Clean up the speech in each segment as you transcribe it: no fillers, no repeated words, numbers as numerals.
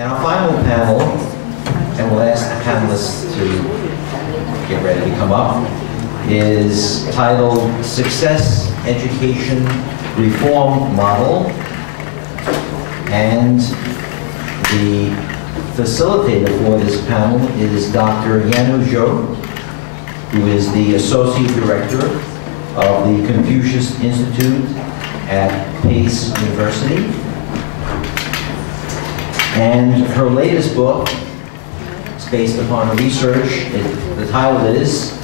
And our final panel, and we'll ask the panelists to get ready to come up, is titled Success Education Reform Model. And the facilitator for this panel is Dr. Yanu Zhou, who is the Associate Director of the Confucius Institute at Pace University. And her latest book is based upon research. The title is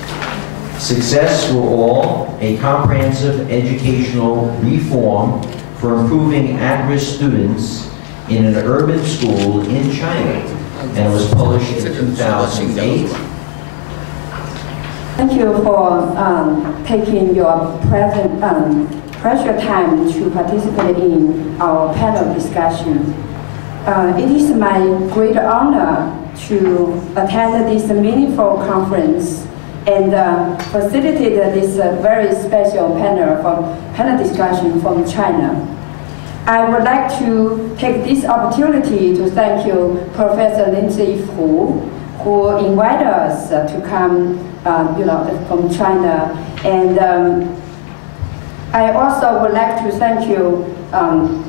Success for All, a Comprehensive Educational Reform for Improving At-Risk Students in an Urban School in China. And it was published in 2008. Thank you for taking your precious time to participate in our panel discussion. It is my great honor to attend this meaningful conference and facilitate this very special panel discussion from China. I would like to take this opportunity to thank you, Professor Lindsay Hu, who invited us to come from China. And I also would like to thank you,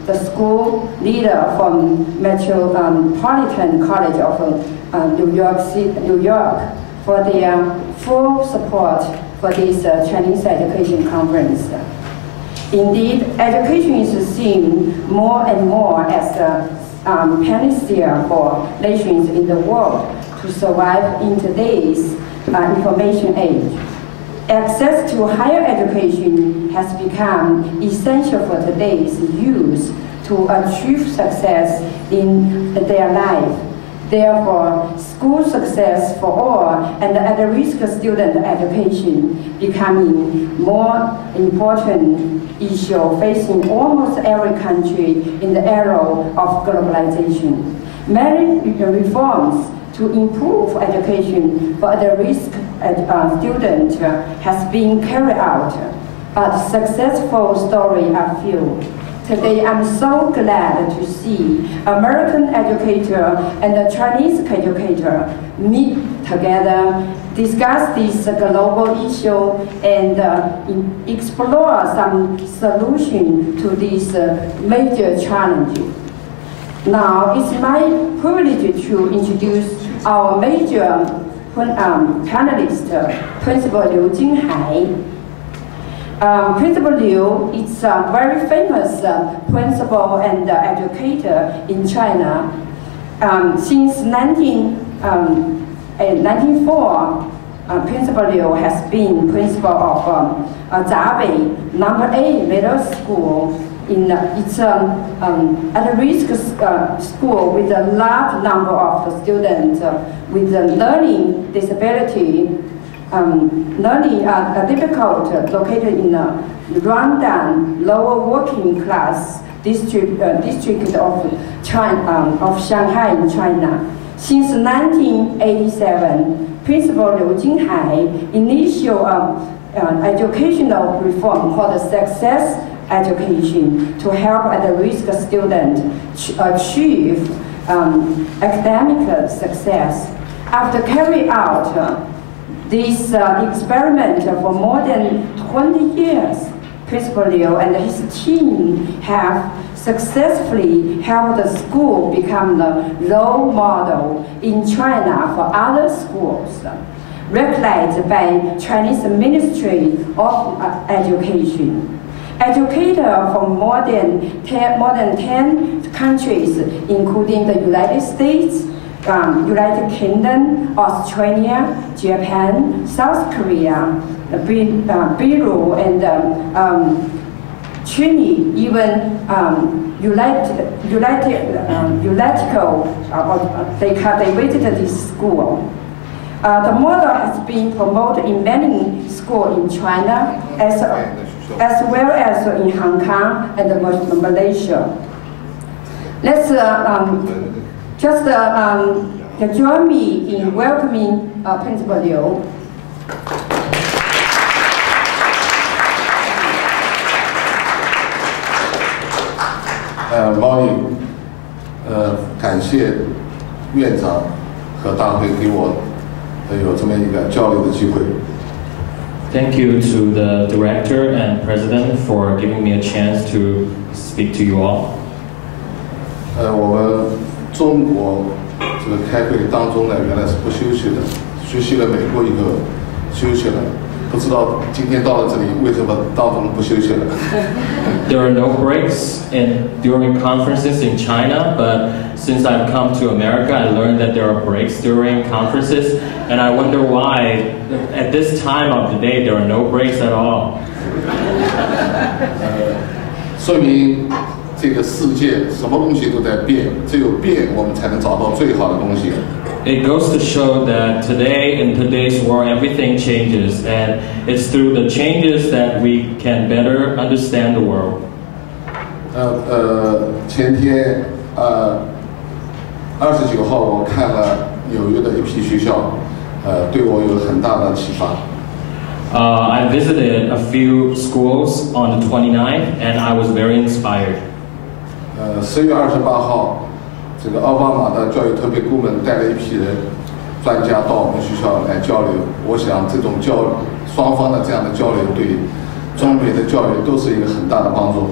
the school leader from Metropolitan College of New York, for their full support for this Chinese education conference. Indeed, education is seen more and more as a panacea for nations in the world to survive in today's information age. Access to higher education has become essential for today's youth to achieve success in their life. Therefore, school success for all and at-risk student education becoming more important issue facing almost every country in the era of globalization. Many reforms to improve education for at-risk students has been carried out, but successful stories are few. Today, I'm so glad to see American educator and the Chinese educator meet together, discuss this global issue, and explore some solution to this major challenge. Now, it's my privilege to introduce our major panelist, Principal Liu Jinghai. Principal Liu is a very famous principal and educator in China. Since 1994, Principal Liu has been principal of Zabei No. 8 Middle School. It's at-risk school with a large number of students with a learning disability, learning difficult, located in a rundown, lower working class district of Shanghai in China. Since 1987, Principal Liu Jinghai initiated educational reform called Success Education to help at-risk students achieve academic success. After carrying out this experiment for more than 20 years, Principal Liu and his team have successfully helped the school become the role model in China for other schools, recognized by Chinese Ministry of Education. Educators from more than 10 countries, including the United States, United Kingdom, Australia, Japan, South Korea, Peru, and Chile, even they visited this school. The model has been promoted in many schools in China, as well as in Hong Kong and Malaysia. Let's just join me in welcoming Principal Liu. Morning. 感谢院长和大会给我有这么一个交流的机会。Thank you to the director and president for giving me a chance to speak to you all. 我们中国这个开会当中呢，原来是不休息的，学习了美国以后休息了，不知道今天到了这里为什么当中不休息了。There are no breaks during conferences in China, but since I've come to America, I learned that there are breaks during conferences, and I wonder why at this time of the day there are no breaks at all. 说明这个世界什么东西都在变，只有变我们才能找到最好的东西。It goes to show that today, in today's world, everything changes, and it's through the changes that we can better understand the world. 前天29号我看了纽约的一批学校，对我有很大的启发。I visited a few schools on the 29th, and I was very inspired. 10月28号。这个奥巴马的教育特别顾问带了一批人专家到我们学校来交流，我想这种双方的这样的交流对中美的教育都是一个很大的帮助。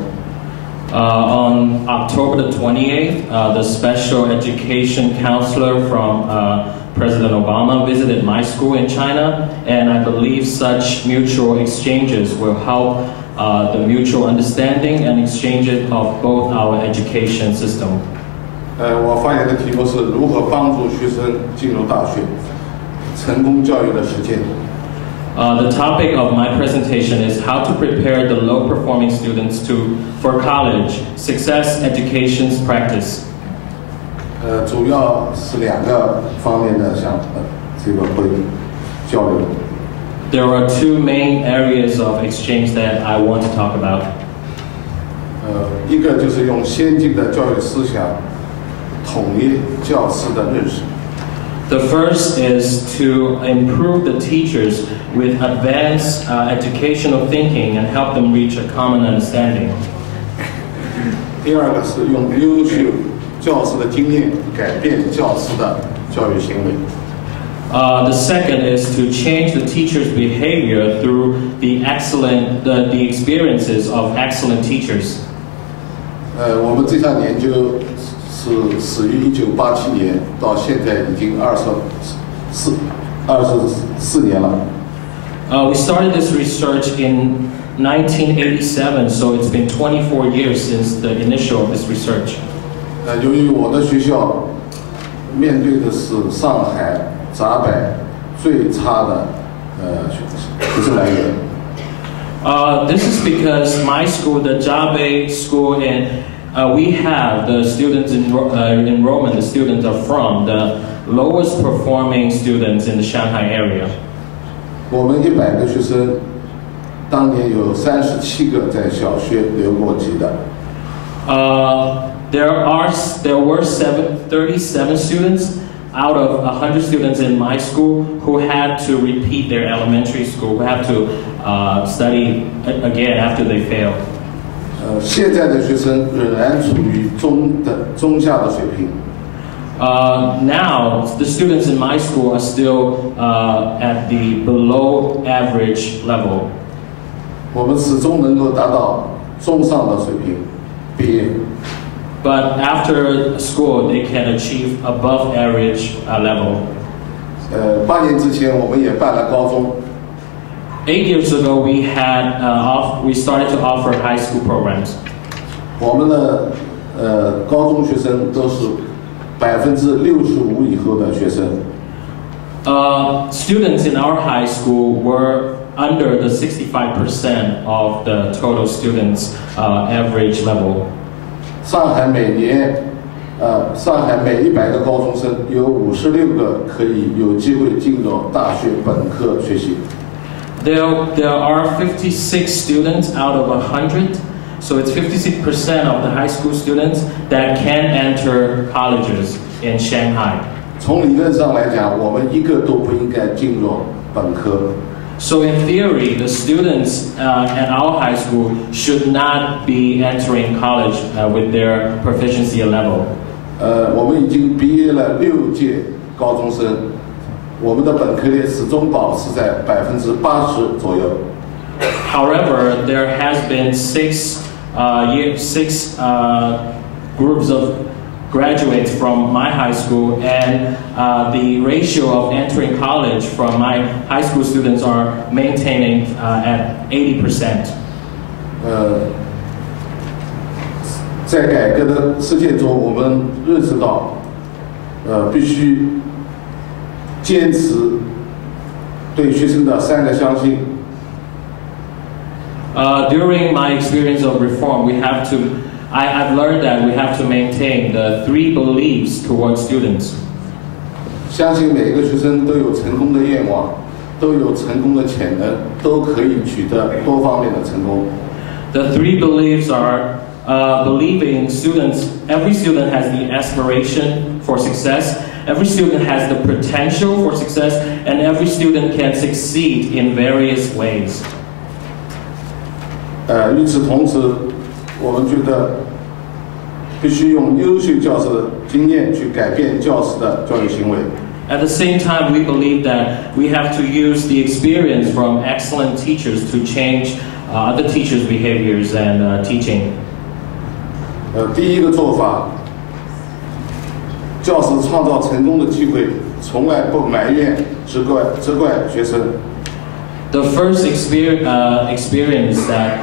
On October the 28th, the special education counselor from President Obama visited my school in China, and I believe such mutual exchanges will help the mutual understanding and exchange of both our education system. 我发言的题目是如何帮助学生进入大学，成功教育的实践。The topic of my presentation is how to prepare the low-performing students for college, success education's practice. 主要是2个方面的这个会交流。There are 2 main areas of exchange that I want to talk about. 一个就是用先进的教育思想。统一教师的认识。The first is to improve the teachers with advanced educational thinking and help them reach a common understanding. 第二个是用优秀教师的经验改变教师的教育行为。The second is to change the teacher's behavior through the experiences of excellent teachers. 我们这项研究。是始于1987年，到现在已经24年了。We started this research in 1987, so it's been 24 years since the initial of this research. 由于我的学校面对的是上海闸北最差的学生来源。This is because my school, the Jiabei school we have the students enrollment, the students are from the lowest performing students in the Shanghai area. 我们100个学生，当年有37个在小学留过级的。There were 37 students out of 100 students in my school who had to repeat their elementary school, who had to study again after they failed. 现在的学生仍然处于中下的水平。Now the students in my school are still at the below average level. 我们始终能够达到中上的水平毕业。But after school, they can achieve above average level. 8年之前，我们也办了高中。8 years ago, we started to offer high school programs. 我们的高中学生都是65%以后的学生。Students in our high school were under the 65% of the total students' average level. 上海每100个高中生有56个可以有机会进入大学本科学习。There are 56 students out of 100, so it's 56% of the high school students that can enter colleges in Shanghai. 从理论上来讲，我们一个都不应该进入本科。So in theory, the students at our high school should not be entering college with their proficiency level. 我们已经毕业了6届高中生，我们的本科率始终保持在80%左右。However, there has been six groups of graduates from my high school, and the ratio of entering college from my high school students are maintaining at 80%. 在改革的世界中，我们认识到，必须坚持对学生的3个相信。During my experience of reform, I've learned that we have to maintain the 3 beliefs towards students. 相信每个学生都有成功的愿望，都有成功的潜能，都可以取得多方面的成功。The 3 beliefs are believing every student has the aspiration for success, every student has the potential for success, and every student can succeed in various ways. 与此同时，我们觉得必须用优秀教师的经验去改变教师的教育行为。At the same time, we believe that we have to use the experience from excellent teachers to change other teachers' behaviors and teaching. 第一个做法，教师创造成功的机会，从来不埋怨、责怪学生。The first experience that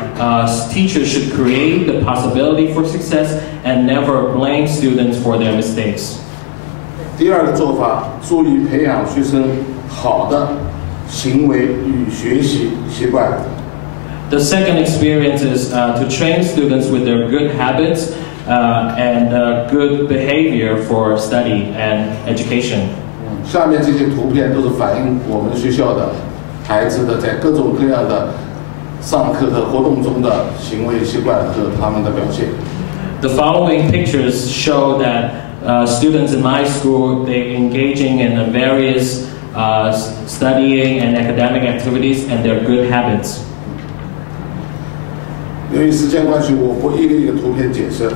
teachers should create the possibility for success and never blame students for their mistakes. 第二个做法，注意培养学生好的行为与学习习惯。The second experience is to train students with their good habits and good behavior for study and education. 下面这些图片都是反映我们学校的孩子的在各种各样的上课和活动中的行为习惯和他们的表现。The following pictures show that students in my school, they're engaging in various studying and academic activities and their good habits. 由于时间关系，我不一个一个图片解释。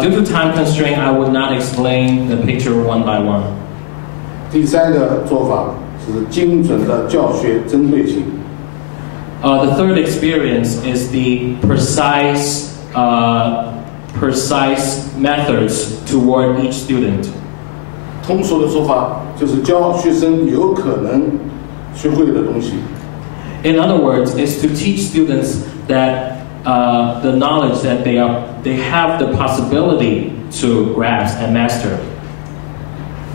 Due to time constraint, I would not explain the picture one by one. 第3个做法是精准的教学针对性。The third experience is the precise methods toward each student. 通俗的说法就是教学生有可能学会的东西。In other words, is to teach students that the knowledge that they have the possibility to grasp and master.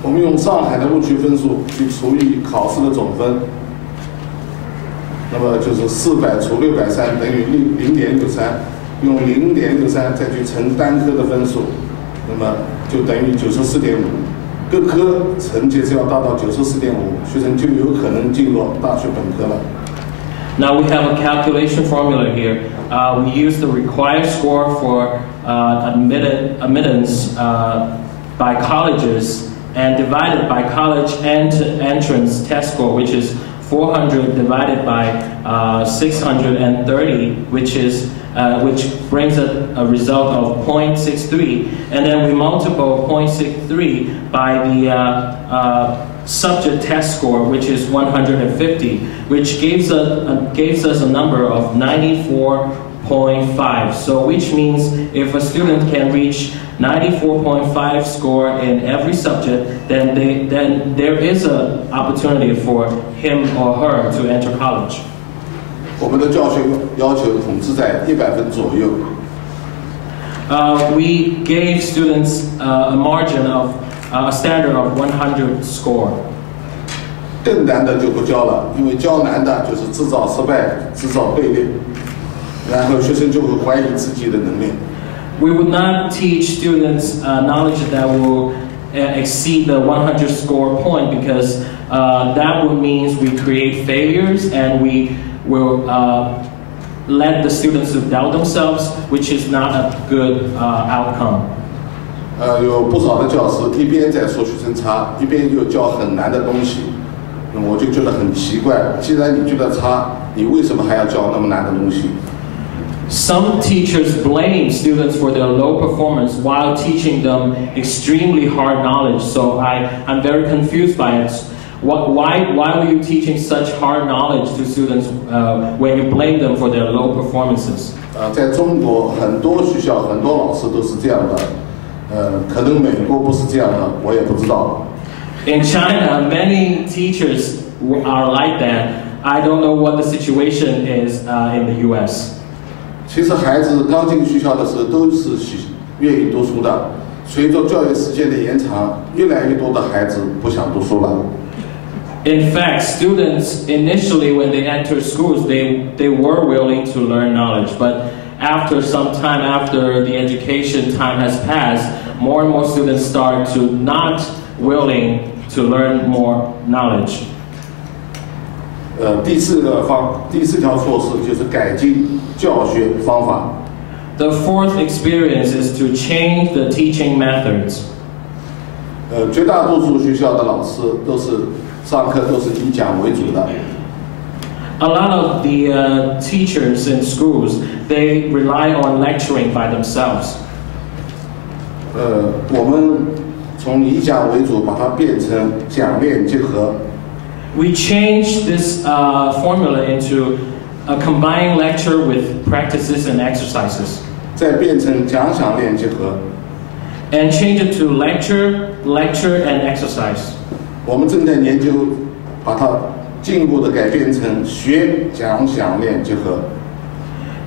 我们用上海的录取分数去除以考试的总分，那么就是400除630等于0.63，用0.63再去乘单科的分数，那么就等于94.5。各科成绩只要达到94.5，学生就有可能进入大学本科了。Now we have a calculation formula here. We use the required score for admittance by colleges and divided by college entrance test score, which is 400 divided by 630, which brings a result of 0.63, and then we multiply 0.63 by the subject test score, which is 150, which gives us a number of 94.5. So which means if a student can reach 94.5 score in every subject, then there is an opportunity for him or her to enter college. 我们的教学要求统治在100分左右。We gave students a margin of a standard of 100 score. 更难的就不教了，因为教难的就是制造失败、制造对立，然后学生就会怀疑自己的能力。We would not teach students knowledge that will exceed the 100 score point because that would mean we create failures and we will let the students to doubt themselves, which is not a good outcome. 有不少的教师一边在说学生差，一边又教很难的东西，那么我就觉得很奇怪。既然你觉得差，你为什么还要教那么难的东西？ Some teachers blame students for their low performance while teaching them extremely hard knowledge. So I'm very confused by it. Why are you teaching such hard knowledge to students when you blame them for their low performances? 在中国很多学校很多老师都是这样的，可能美国不是这样的，我也不知道。In China, many teachers are like that. I don't know what the situation is in the U.S. 其实孩子刚进学校的时候都是愿意读书的，随着教育时间的延长，越来越多的孩子不想读书了。In fact, students initially when they enter schools, they were willing to learn knowledge, but after some time, after the education time has passed, more and more students start to not willing to learn more knowledge. 第四条措施就是改进教学方法。The fourth experience is to change the teaching methods. 绝大多数学校的老师都是上课都是以讲为主的。A lot of the teachers in schools, they rely on lecturing by themselves. 我们从以讲为主，把它变成讲练结合。We changed this formula into combining lecture with practices and exercises. 再变成讲想练结合。And change it to lecture, and exercise. 我们正在研究，把它进一步的改变成学讲想练结合。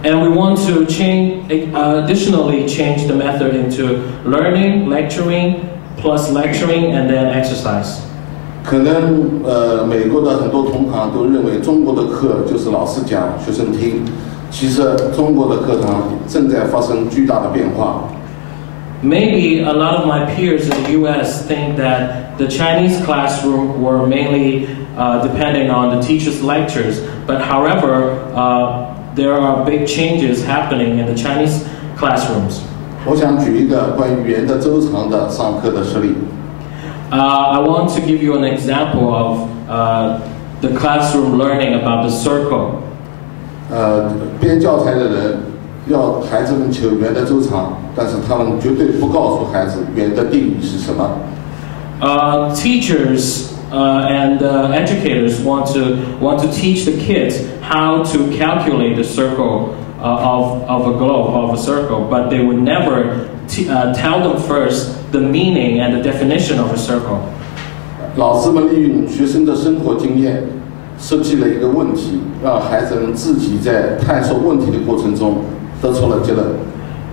And we want to additionally change the method into learning, lecturing, plus lecturing, and then exercise. 可能美国的很多同行都认为中国的课就是老师讲，学生听。其实中国的课堂正在发生巨大的变化。Maybe a lot of my peers in the U.S. think that the Chinese classroom were mainly depending on the teacher's lectures, but however, there are big changes happening in the Chinese classrooms. 我想举一个关于圆的周长的上课的实例。I want to give you an example of the classroom learning about the circle. 编教材的人要孩子们求圆的周长，但是他们绝对不告诉孩子圆的定义是什么。Teachers and educators want to teach the kids how to calculate the circle of a globe, of a circle, but they would never tell them first the meaning and the definition of a circle. 老师们利用学生的生活经验，设计了一个问题，让孩子们自己在探索问题的过程中得出了结论。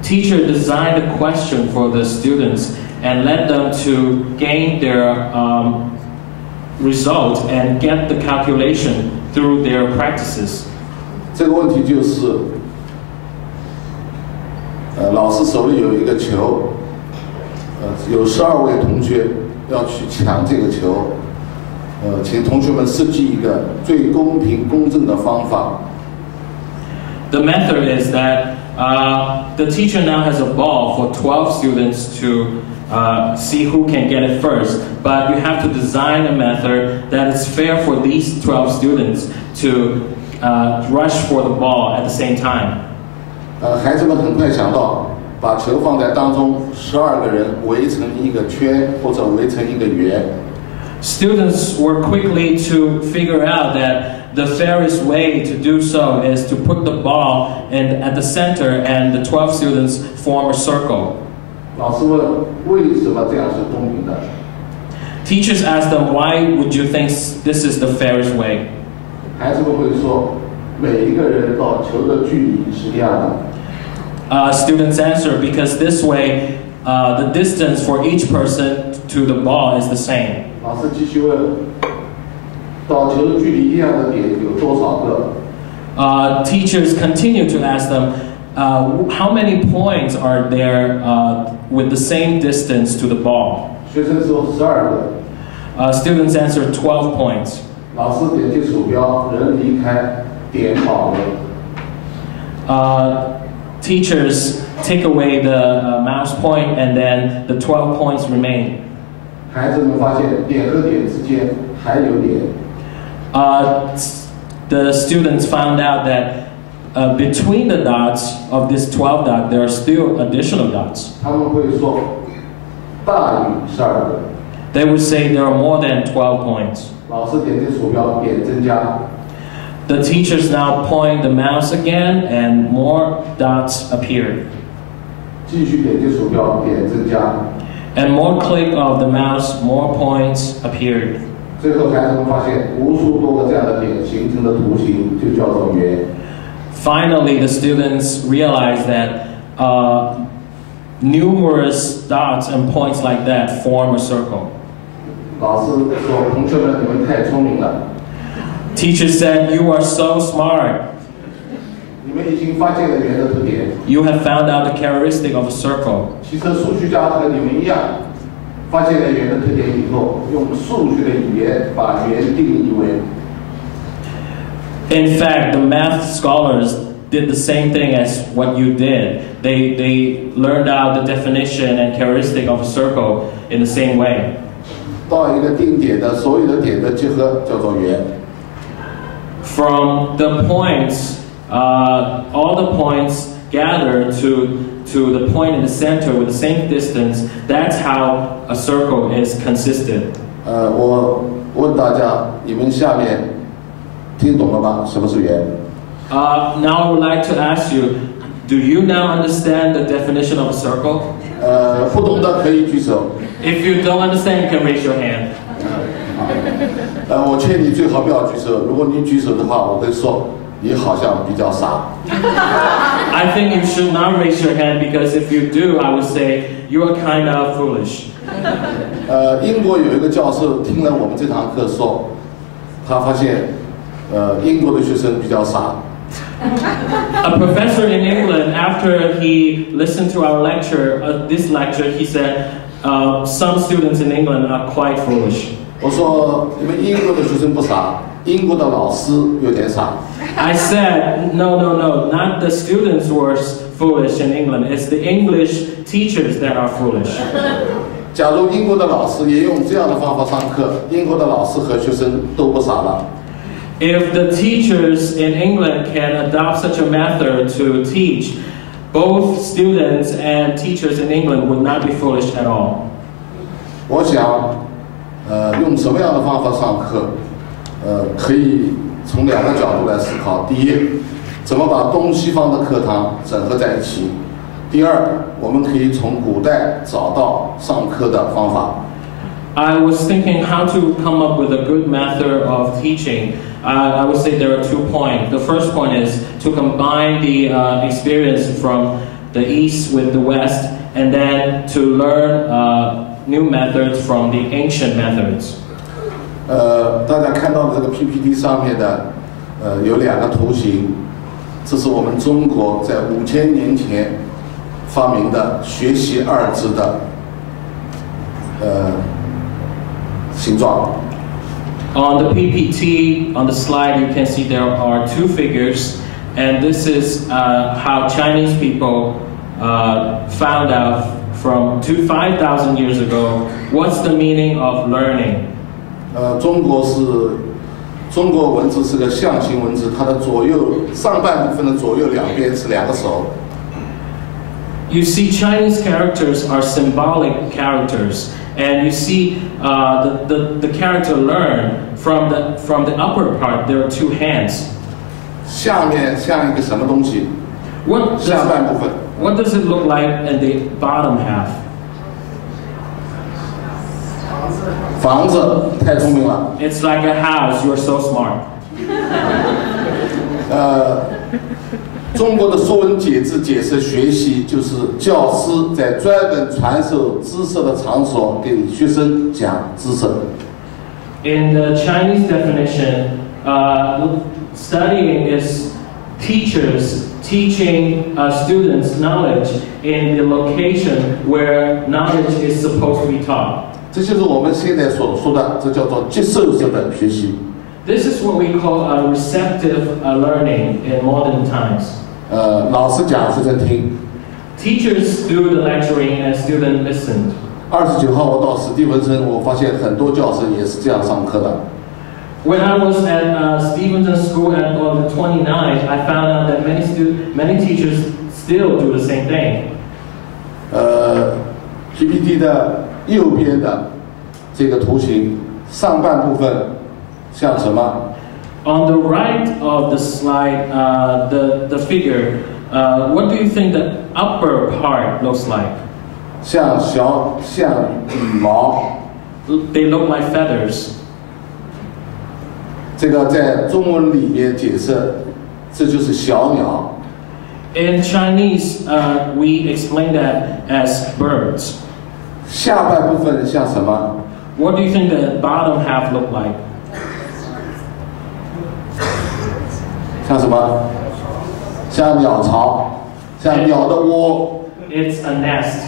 Teacher designed a question for the students and led them to gain their result and get the calculation through their practices. 这个问题就是，老师手里有一个球，有12位同学要去抢这个球，请同学们设计一个最公平公正的方法。The method is that the teacher now has a ball for 12 students to see who can get it first, but you have to design a method that is fair for these 12 students to rush for the ball at the same time. 孩子们很快想到，把球放在当中，12个人围成一个圈或者围成一个圆。Students were quickly to figure out that the fairest way to do so is to put the ball at the center and the 12 students form a circle. 老师问为什么这样是公平的？ Teachers asked them, why would you think this is the fairest way? 孩子们会说，每一个人到球的距离是一样的。Students answer, because this way the distance for each person to the ball is the same. 老师继续问，到球的距离一样的点有多少个？Teachers continue to ask them, how many points are there with the same distance to the ball? 学生说12个。Students answer 12 points. 老师点击鼠标，人离开，点跑了。Teachers take away the mouse point and then the 12 points remain. 孩子们发现点和点之间还有点。The students found out that between the dots of this 12 dot, there are still additional dots. 他们会说大于12个。 They would say there are more than 12 points. 老师点击鼠标点增加， The teachers now point the mouse again and more dots appear. 继续点击鼠标点增加， And more click of the mouse, more points appeared. 最后孩子们发现无数多个这样的点形成的图形就叫做圆。 Finally, the students realized that numerous dots and points like that form a circle. 老师说：“同学们，你们太聪明了， Teacher said, "You are so smart. 你们已经发现了圆的特点。 You have found out the characteristic of a circle." 其实数学家和你们一样，发现了圆的特点以后，用数学的语言把圆定义为 In fact, the math scholars did the same thing as what you did. They learned out the definition and characteristic of a circle in the same way. 到一个定点的所有的点的结合叫做圆。 From the points, all the points gather to the point in the center with the same distance. That's how a circle is consistent. 我问大家，你们下面听懂了吗？什么是圆？ Now I would like to ask you, do you now understand the definition of a circle? 不懂的可以举手。 If you don't understand, you can raise your hand. 我劝你最好不要举手。如果你举手的话，我会说你好像比较傻。 I think you should not raise your hand because if you do, I would say you are kind of foolish. 英国有一个教授听了我们这堂课说，他发现，英国的学生比较傻。 A professor in England, after he listened to our lecture, this lecture, he said, some students in England are quite foolish. 我说你们英国的学生不傻，英国的老师有点傻。 I said, no, not the students were foolish in England, it's the English teachers that are foolish. 假如英国的老师也用这样的方法上课，英国的老师和学生都不傻了。 If the teachers in England can adopt such a method to teach, both students and teachers in England would not be foolish at all. 我想，用什么样的方法上课？可以从两个角度来思考。第一，怎么把东西方的课堂整合在一起？第二，我们可以从古代找到上课的方法。 I was thinking how to come up with a good method of teaching. I would say there are 2 points. The first point is to combine the experience from the East with the West, and then to learn new methods from the ancient methods. 大家看到这个 PPT 上面的，有2个图形，这是我们中国在5000年前发明的学习2字的，形状。 On the PPT, on the slide, you can see there are 2 figures, and this is how Chinese people found out from 5,000 years ago what's the meaning of learning. 中国文字是个象形文字，它的上半部分的左右两边是2个手。 You see, Chinese characters are symbolic characters, and you see the character learn from the upper part. There are 2 hands. 下面像一个什么东西？ What 下半部分 does it look like in the bottom half? 房子，太聪明了。 It's like a house. You're so smart. 中国的《说文解字》解释学习就是教师在专门传授知识的场所给学生讲知识。 In the Chinese definition, studying is teachers teaching students knowledge in the location where knowledge is supposed to be taught. 这就是我们现在所说的，这叫做接受式的学习。 This is what we call a receptive learning in modern times. 老师讲，学生听。 Teachers do the lecturing and students listen. 29号我到史蒂文森，我发现很多教室也是这样上课的。When I was at Stevenson School on the 29th, I found out that many teachers still do the same thing. PPT 的右边的这个图形，上半部分像什么？ On the right of the slide, the figure, what do you think the upper part looks like? 像羽毛。 They look like feathers. 这个在中文里面解释，这就是小鸟。 In Chinese, we explain that as birds. 下半部分像什么？ What do you think the bottom half look like? 像什么？像鸟巢，像鸟的窝。 It's a nest.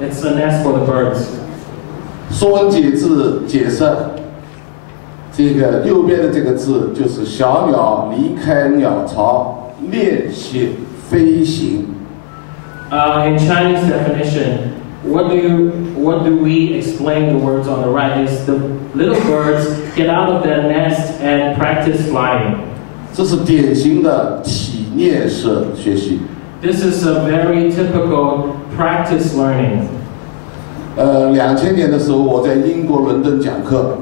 It's a nest for the birds. 说文解字解释，这个右边的这个字就是小鸟离开鸟巢练习飞行。In Chinese definition, what do we explain the words on the right? Is the little birds get out of their nest and practice flying. 这是典型的体验式学习。 This is a very typical practice learning. 2000年的时候，我在英国伦敦讲课。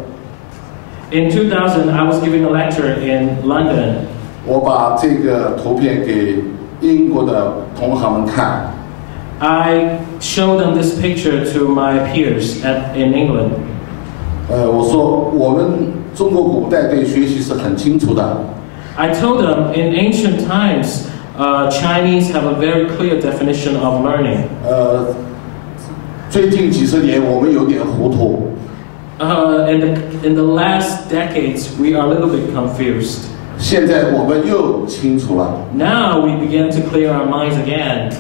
In 2000, I was giving a lecture in London. 我把这个图片给英国的同行们看。 I showed them this picture to my peers in England. 我说我们中国古代对学习是很清楚的。 I told them in ancient times, Chinese have a very clear definition of learning. 最近几十年我们有点糊涂。 In the last decades, we are a little bit confused. 现在我们又清楚了。 Now we begin to clear our minds again.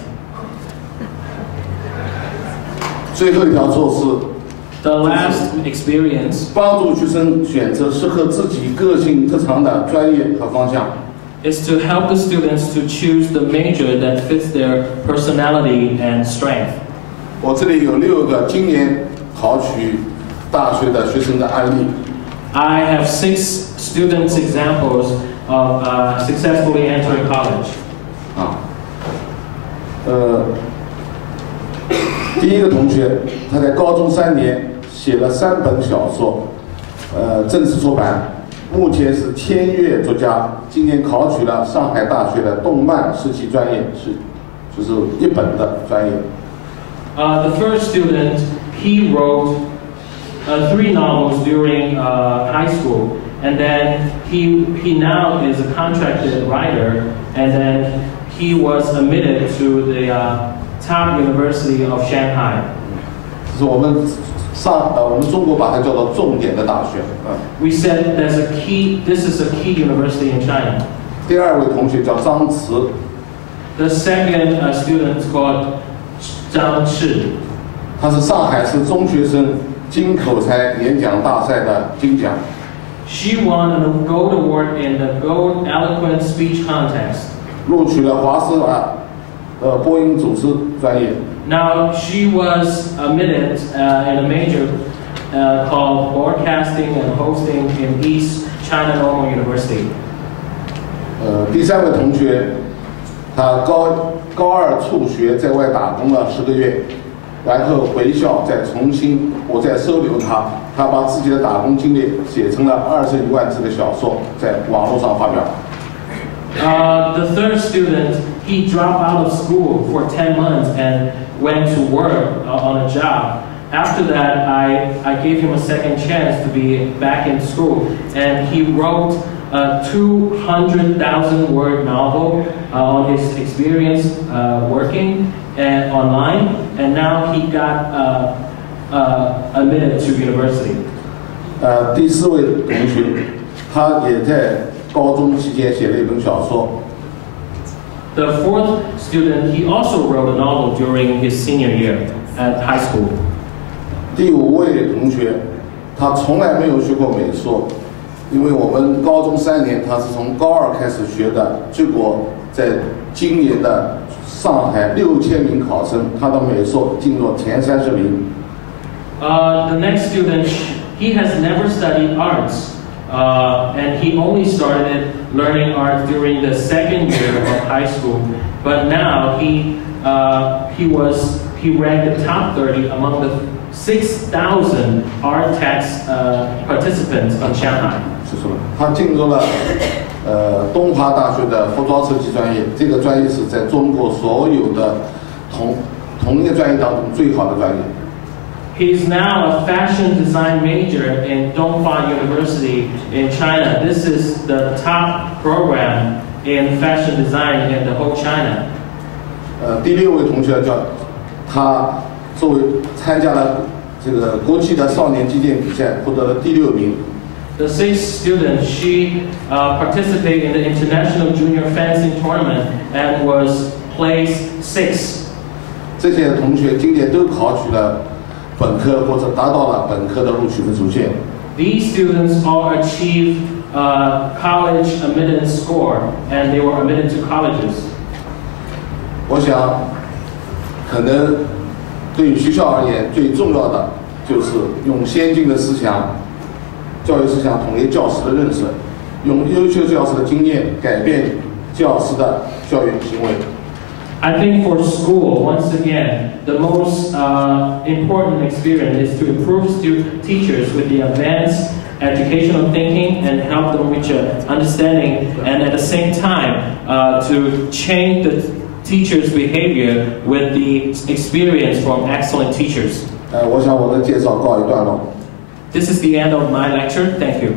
最后一条措施， The last experience 帮助学生选择适合自己个性特长的专业和方向。 is to help the students to choose the major that fits their personality and strength. 我这里有6个今年考取大学的学生的案例。 I have 6 students examples of successfully entering college. 第一个同学，他在高中3年写了3本小说，正式出版，目前是签约作家。今年考取了上海大学的动漫设计专业，就是1本的专业。 The first student, he wrote 3 novels during high school, and then he now is a contracted writer, and then he was admitted to the top university of Shanghai. 这是我们中国把它叫做重点的大学。We said this is a key university in China. 第2位同学叫张慈， The second student is called Zhang Chi. 他是上海市中学生金口才演讲大赛的金奖。 She won a gold award in the Gold Eloquent Speech Contest. 录取了华师大播音主持专业。 Now she was admitted in a major called Broadcasting and Hosting in East China Normal University. 第3位同学，他高2辍学，在外打工了10个月，然后回校我再收留他，他把自己的打工经历写成了21万字的小说，在网络上发表。 The third student, he dropped out of school for 10 months and went to work on a job. After that, I gave him a second chance to be back in school, and he wrote a 200,000 word novel on his experience working and online, and now he got admitted to university. 第4位同学，他也在高中期间写了1本小说。 The fourth student, he also wrote a novel during his senior year at high school. 第5位同学，他从来没有学过美术，因为我们高中3年，他是从高2开始学的，结果在今年的上海6000名考生，他的美术进入前30名。 The next student, he has never studied arts, and he only started learning art during the second year of high school. But now he ranked the top 30 among the 6,000 art text participants in Shanghai. 是说他进入了东华大学的服装设计专业，这个专业是在中国所有的同一个专业当中最好的专业。He's now a fashion design major in Donghua University in China. This is the top program in fashion design in the whole China. 第6位同学他作为参加了这个国际的少年击剑比赛，获得了第6名。The 6th student, she participated in the International Junior Fencing Tournament and was placed 6th. 这些同学今年都考取了本科或者达到了本科的录取分数线。These students all achieved college admittance score, and they were admitted to colleges. 我想，可能对于学校而言，最重要的就是用先进的思想、教育思想统一教师的认识，用优秀教师的经验改变教师的教育行为。I think for school, once again, the most important experience is to improve teachers with the advanced educational thinking and help them reach an understanding, and at the same time, to change the teachers' behavior with the experience from excellent teachers. 我想我的介绍告一段落。This is the end of my lecture. Thank you.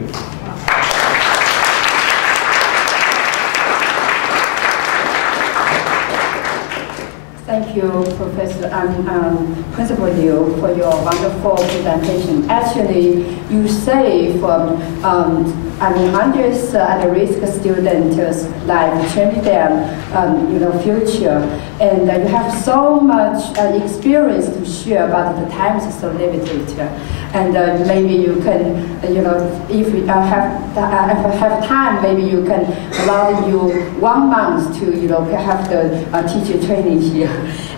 Thank you, Professor Principal Liu, for your wonderful presentation. Actually, you save hundreds at-risk students' life, change their future, and you have so much experience to share, but the time is so limited. And maybe you can, if you have time, maybe you can allow you 1 month to, have the teacher training here.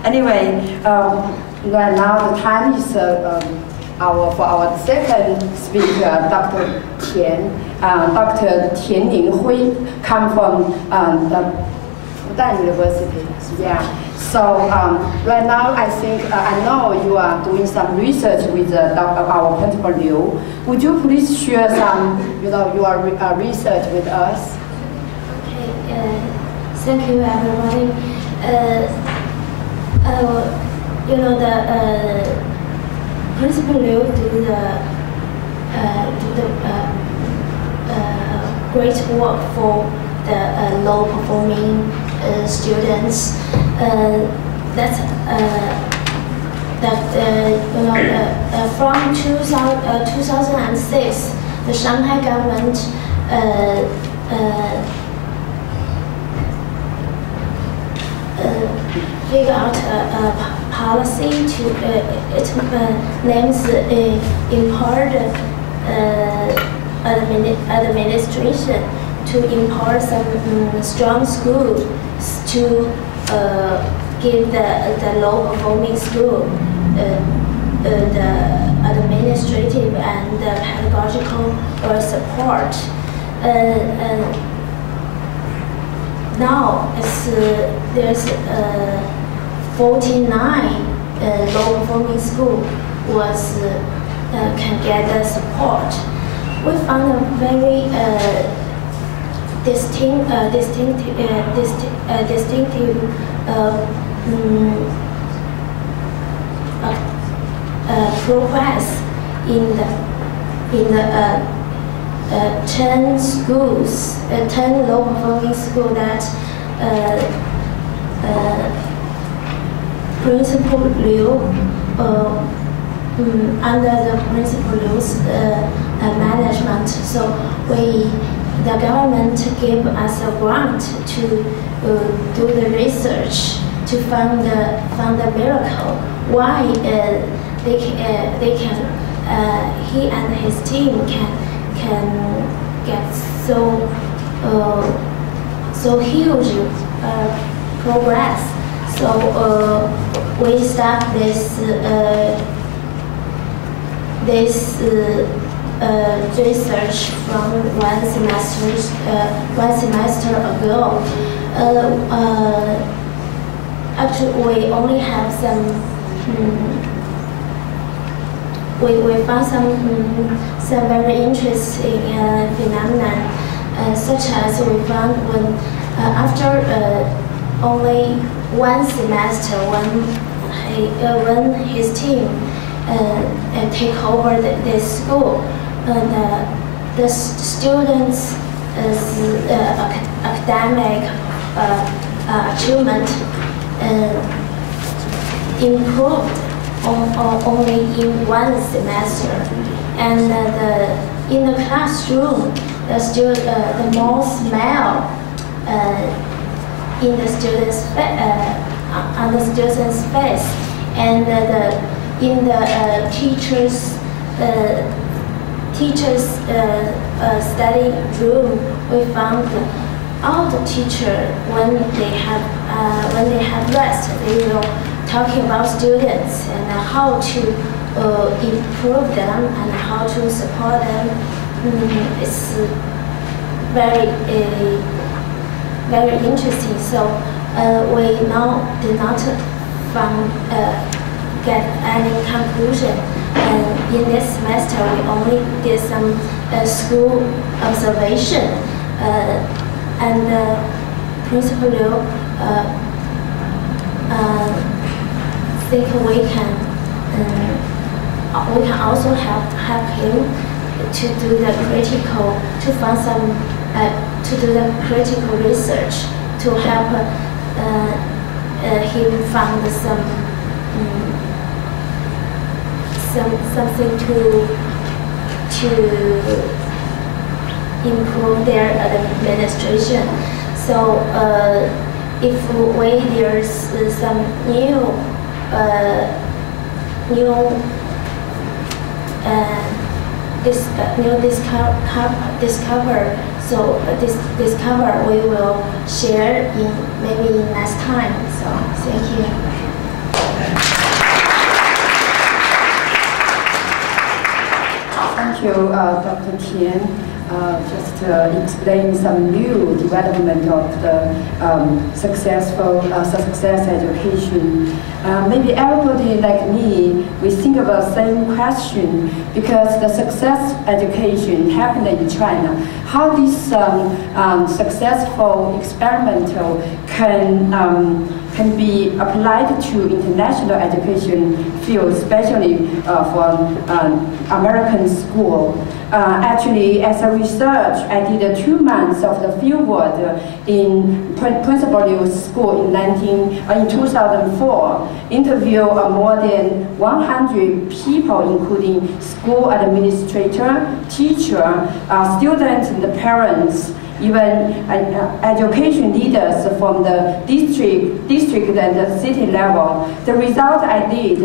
Anyway, right now the time is for our second speaker, Dr. Tian. Dr. Tian Hui, come from the Fudan University. Yeah. So right now, I think I know you are doing some research with our Principal Liu. Would you please share some, your research with us? Okay. Thank you, everybody. The Principal Liu do the great work for the low-performing students. From 2006, the Shanghai government figure out a policy to it names empowered administration to empower some strong schools to give the low-performing school the administrative and pedagogical support. Now there's 49 low-performing schools can get the support. We found a very distinctive progress in the 10 schools, 10 low-performing schools that Principal Liu, under the Principal Liu's management, so the government gave us a grant to do the research to find the miracle. Why they can he and his team can get so huge progress. So we start this research from one semester ago. Actually, we only have some. We found some very interesting phenomena, such as we found when after only one semester, when his team take over this school, the students' academic achievement improved only in one semester, and in the classroom, the more smile in the student's on the student's face, and in the teachers study room, we found all the teachers when they have rest, they will talking about students and how to improve them and how to support them. It's very very interesting. So we now did not get any conclusion. And in this semester, we only did some school observation, and Principal Liu think we can also help him to do the critical research, to help him find something to improve their administration. So if there's some new discover, so this discover we will share maybe next time. So thank you. Thank you, Dr. Tian. Just explain some new development of the success education. Maybe everybody like me, we think about the same question, because the success education happened in China. How this successful experimental can be applied to international education field, especially for American school. Actually, as a research, I did 2 months of the field work in Principal Liu's school in 2004. Interviewed more than 100 people, including school administrator, teacher, students, and the parents, even education leaders from the district and the city level. The result I did,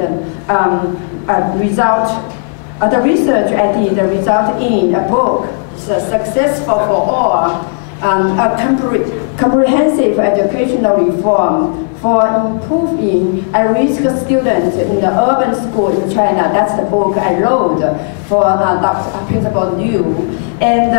the research I did result in a book, Successful for All, a comprehensive educational reform for improving at-risk students in the urban school in China. That's the book I wrote for Principal Liu. And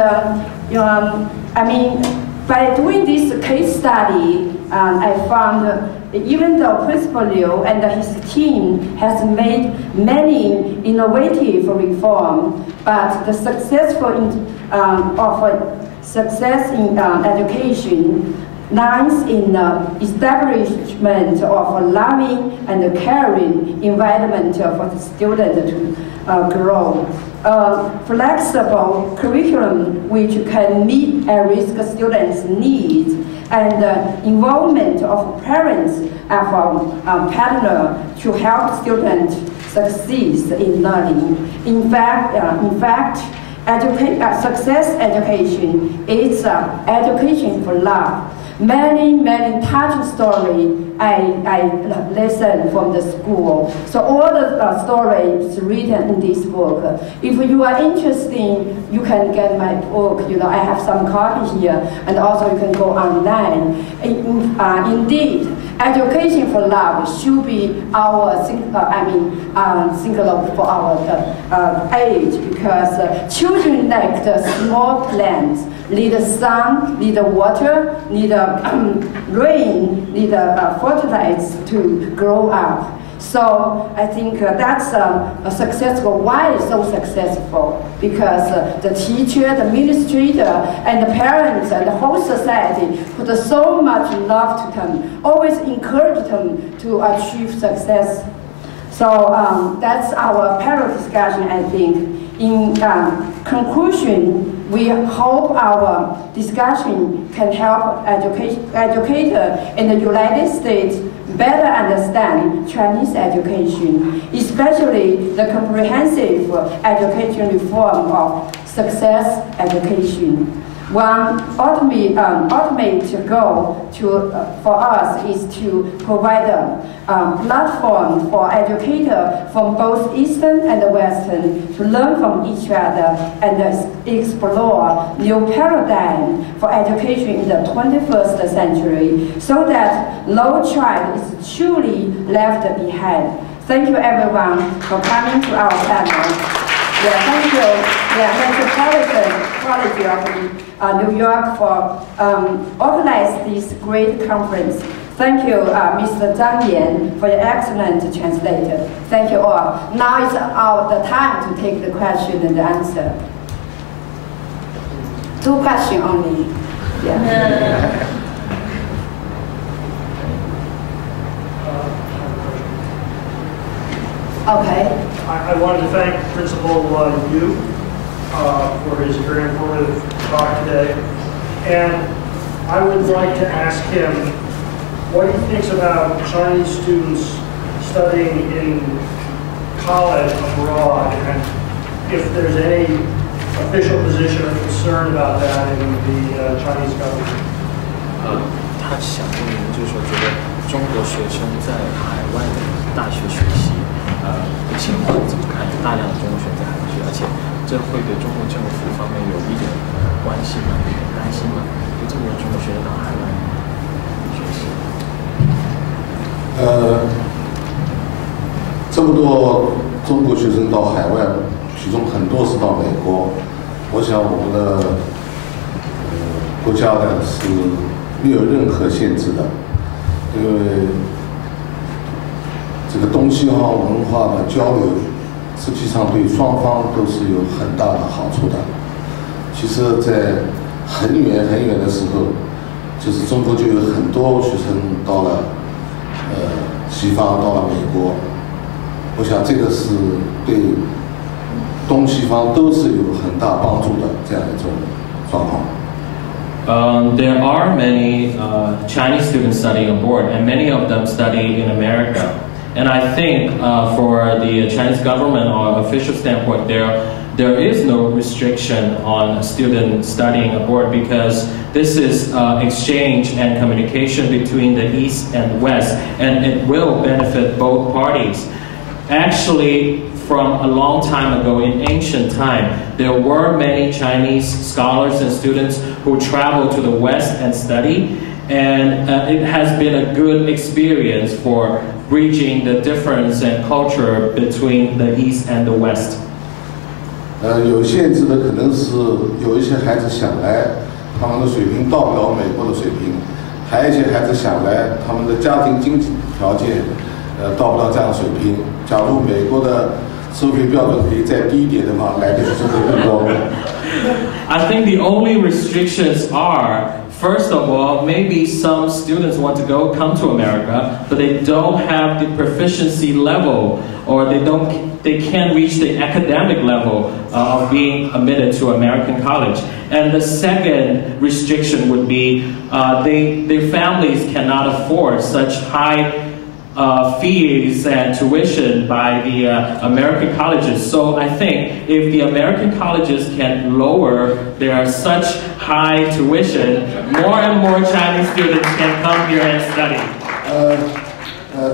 I mean, by doing this case study, I found even though Principal Liu and his team has made many innovative reforms, but the success in education lies in the establishment of a loving and caring environment for the student to grow. Flexible curriculum which can meet at-risk students' needs, and involvement of parents as a partner to help students succeed in learning. In fact, success education is education for love. Many touching stories I listened from the school. So all the stories written in this book. If you are interested, you can get my book. I have some copies here, and also you can go online. Indeed, education for love should be our singular for our age, because children like the small plants need the sun, need the water, need the rain, need the fertilizer to grow up. So I think that's a successful. Why it's so successful? Because the teacher, the administrator, and the parents, and the whole society put so much love to them, always encourage them to achieve success. So that's our panel discussion, I think. In conclusion, we hope our discussion can help educators in the United States better understand Chinese education, especially the comprehensive education reform of success education. One ultimate goal for us is to provide a platform for educators from both Eastern and Western to learn from each other and explore new paradigm for education in the 21st century, so that no child is truly left behind. Thank you everyone for coming to our panel. Thank you, Metropolitan College of New York for organizing this great conference. Thank you, Mr. Zhang Yan, for your excellent translator. Thank you all. Now is the time to take the question and the answer. 2 questions only. Yeah. Okay. I wanted to thank Principal Yu for his very informative talk today. And I would like to ask him what he thinks about Chinese students studying in college abroad, and if there's any official position or concern about that in the Chinese government. 他想问您，就是说，觉得中国学生在海外的大学学习，情况怎么看？有大量的中国学生在海外学，而且这会对中国政府方面有一点关系吗？有点担心吗？有这么多中国学生到海外学习？这么多中国学生到海外，其中很多是到美国。我想我们的国家呢是没有任何限制的，因为这个东西方文化的交流，实际上对双方都是有很大的好处的。其实，在很远很远的时候，就是中国就有很多学生到了西方，到了美国。我想这个是对东西方都是有很大帮助的这样一种状况。There are many Chinese students studying abroad, and many of them study in America. And I think for the Chinese government or official standpoint, there is no restriction on students studying abroad, because this is exchange and communication between the East and West, and it will benefit both parties. Actually, from a long time ago, in ancient time, there were many Chinese scholars and students who traveled to the West and study, and it has been a good experience for bridging the difference in culture between the East and the West. 有限制的可能是有一些孩子想来，他们的水平到不了美国的水平；还有一些孩子想来，他们的家庭经济条件到不了这样的水平。假如美国的收费标准可以再低一点的话，来的学生会更多。I think the only restrictions are, first of all, maybe some students want to come to America, but they don't have the proficiency level, or they can't reach the academic level of being admitted to American college. And the second restriction would be their families cannot afford such high fees and tuition by the American colleges. So I think if the American colleges can lower their such high tuition, more and more Chinese students can come here and study.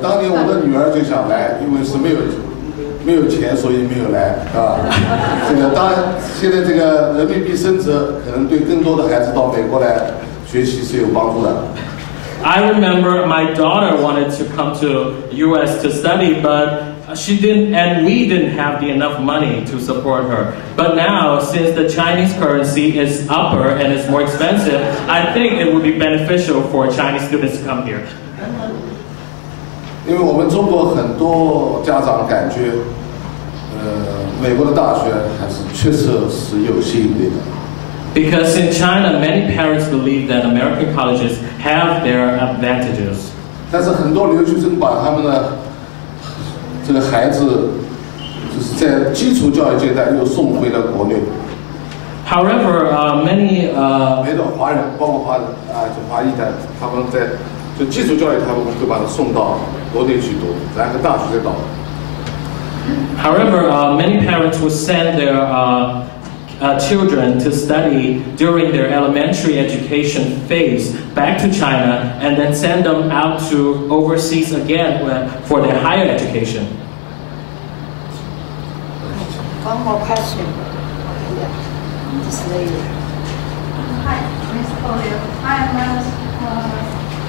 当年我的女儿就想来，因为是没有钱，所以没有来，啊。这个当然，现在这个人民币升值，可能对更多的孩子到美国来学习是有帮助的。I remember my daughter wanted to come to U.S. to study, but she didn't, and we didn't have enough money to support her. But now, since the Chinese currency is upper and it's more expensive, I think it would be beneficial for Chinese students to come here. 因为我们中国很多家长感觉，美国的大学还是确实是有吸引力的。Because in China, many parents believe that American colleges have their advantages. 但是很多留学生把他们的这个孩子，就是在基础教育阶段又送回了国内。However, many 没的华人，包括华人就华裔的，他们在就基础教育，他们会把他送到国内去读，然后大学再到。However, many parents will send their children to study during their elementary education phase back to China and then send them out to overseas again for their higher education. One more question. This lady. Hi, Ms. Polio. I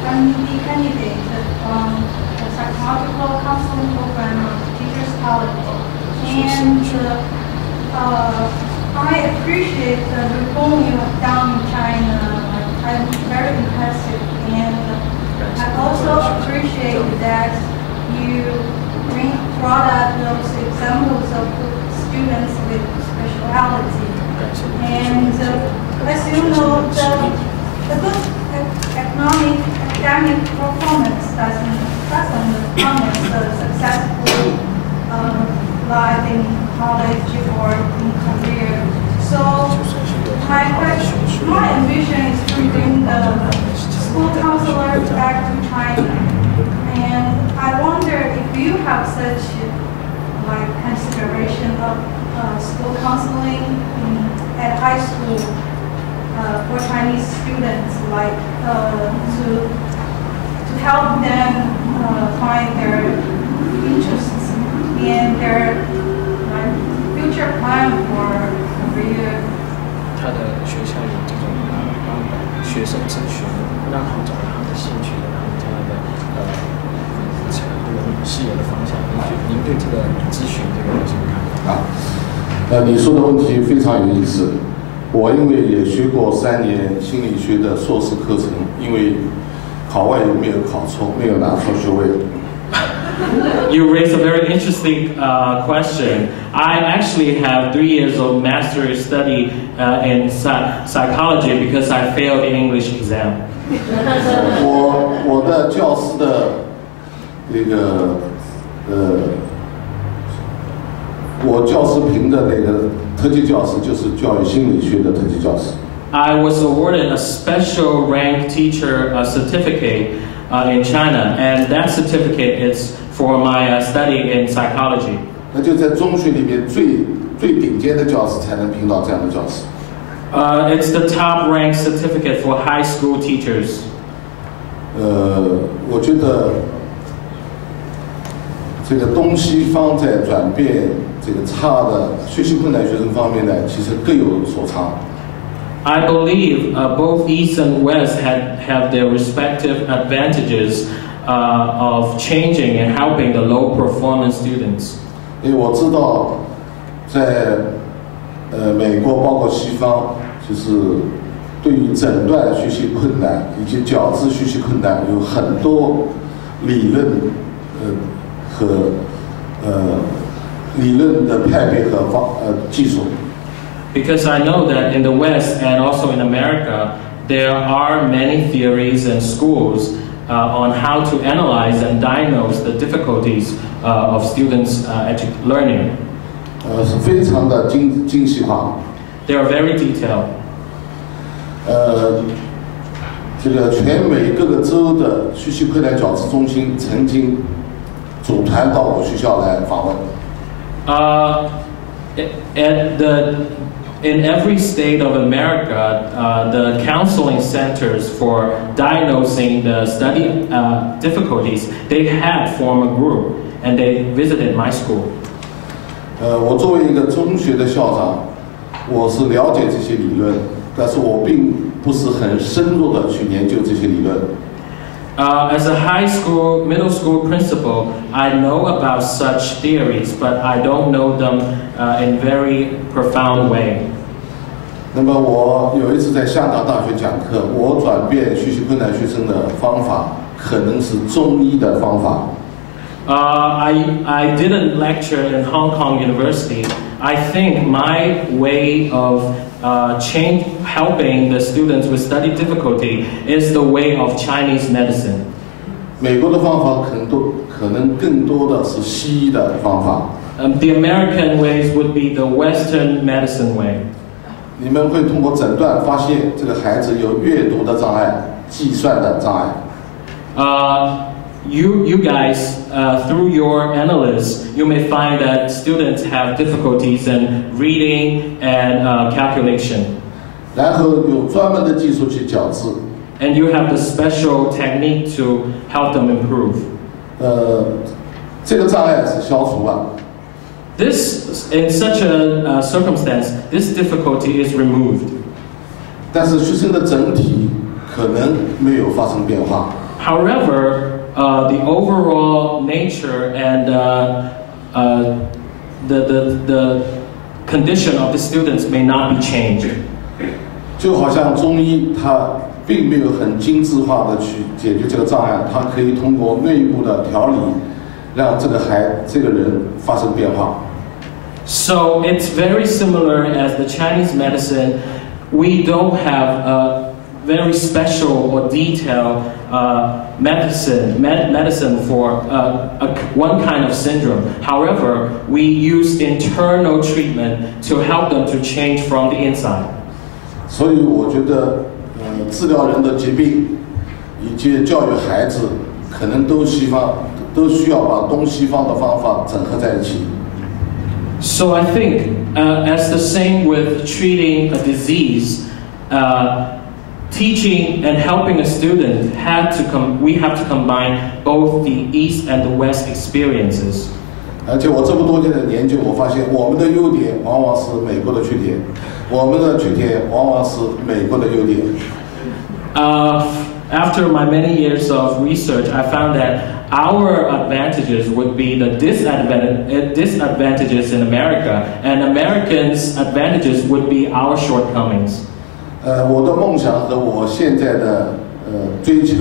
am the candidate from the psychological counseling program of Teachers College, and I appreciate the reform you have done in China. I'm very impressive, and I also appreciate that you brought up those examples of students with speciality. And as you know, the good academic performance doesn't promise a successful life in college or in career. So my ambition is to bring the school counselor back to China. And I wonder if you have such consideration of school counseling at high school for Chinese students, to help them find their interests and their future plan for career. 他的学校有这种帮学生咨询，让他们找到他们的兴趣，让他们将来的这个事业的方向。您对这个咨询这个有什么看法？你说的问题非常有意思。我因为也学过3年心理学的硕士课程，因为考外没有考错，没有拿错学位。You raise a very interesting question. I actually have 3 years of master's study in psychology because I failed the English exam. 我的教师的那个我教师评的那个特级教师就是教育心理学的特级教师。I was awarded a special rank teacher certificate in China, and that certificate is for my study in psychology. 那就在中学里面最顶尖的教师才能评到这样的教师。It's the top rank certificate for high school teachers. 我觉得这个东西方在转变这个差的学习困难学生方面呢，其实各有所长。I believe both East and West have their respective advantages of changing and helping the low performance students. 因为我知道，在美国包括西方，就是对于诊断学习困难以及矫治学习困难有很多理论和理论的派别和技术。Because I know that in the West and also in America, there are many theories and schools on how to analyze and diagnose the difficulties of students' learning. 是非常的精细化。They are very detailed. 这个全美各个州的学习困难矫治中心曾经组团到我学校来访问。In every state of America, the counseling centers for diagnosing the study difficulties, they had formed a group and they visited my school. 我作为一个中学的校长，我是了解这些理论，但是我并不是很深入的去研究这些理论。As a high school, middle school principal, I know about such theories, but I don't know them in very profound way. 那么我有一次在香港大学讲课，我转变学习困难学生的方法可能是中医的方法。I didn't lecture in Hong Kong University. I think my way of helping the students with study difficulty is the way of Chinese medicine. 美国的方法可能更多的是西医的方法。The American ways would be the Western medicine way. 你们会通过诊断发现这个孩子有阅读的障碍、计算的障碍。You guys, through your analysis, you may find that students have difficulties in reading and calculation. 然后有专门的技术去矫治。And you have the special technique to help them improve. 这个障碍是消除了。This, in such a circumstance, this difficulty is removed. 但是学生的整体可能没有发生变化。However, the overall nature and the condition of the students may not be changed. 就好像中医，它并没有很精致化的去解决这个障碍，它可以通过内部的调理，让这个人发生变化。So it's very similar as the Chinese medicine. We don't have a very special or detailed medicine for one kind of syndrome. However, we use internal treatment to help them to change from the inside. 所以我觉得，治疗人的疾病以及教育孩子，可能都需要把东西方的方法整合在一起。So I think, as the same with treating a disease, teaching and helping a student we have to combine both the East and the West experiences. 而且我这么多年的研究，我发现我们的优点往往是美国的缺点，我们的缺点往往是美国的优点。After my many years of research, I found that our advantages would be the disadvantages in America, and Americans' advantages would be our shortcomings. 我的梦想和我现在的追求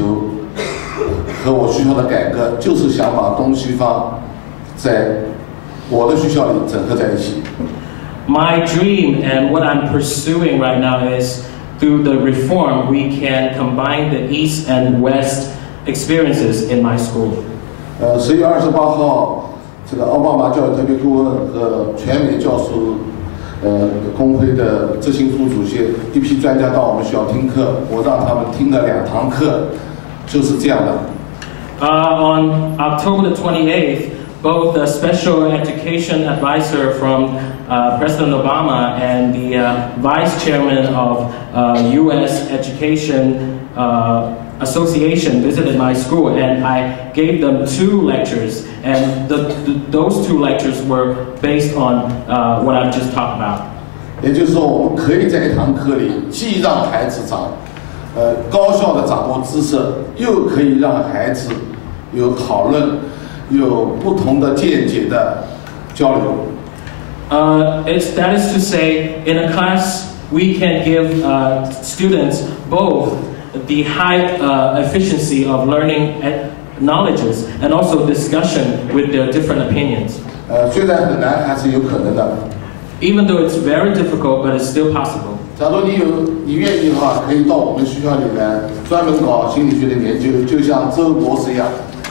和我学校的改革，就是想把东西方在我的学校里整合在一起。My dream and what I'm pursuing right now is through the reform we can combine the East and West experiences in my school. 10月28号，这个奥巴马教育特别顾问和全美教师工会的执行副主席一批专家到我们学校听课，我让他们听了2堂课，就是这样的。On October the 28th, both the special education advisor from President Obama and the vice chairman of U.S. Education Association visited my school, and I gave them 2 lectures, and those 2 lectures were based on what I've just talked about. 也就是说，我们可以在一堂课里，既让孩子高效的掌握知识，又可以让孩子有讨论，有不同的见解的交流。That is to say, in a class, we can give students both the high efficiency of learning knowledges and also discussion with their different opinions. 虽然很难，还是有可能的。Even though it's very difficult, but it's still possible. 假如你愿意的话，可以到我们学校里来专门搞心理学的研究，就像周博士一样。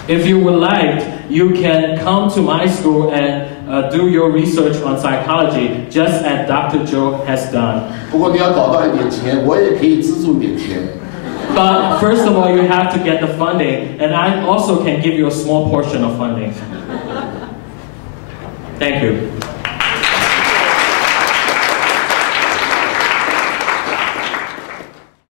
If you would like, you can come to my school and do your research on psychology, just as Dr. Zhou has done. 不过你要找到一点钱，我也可以资助一点钱。But first of all, you have to get the funding, and I also can give you a small portion of funding. Thank you.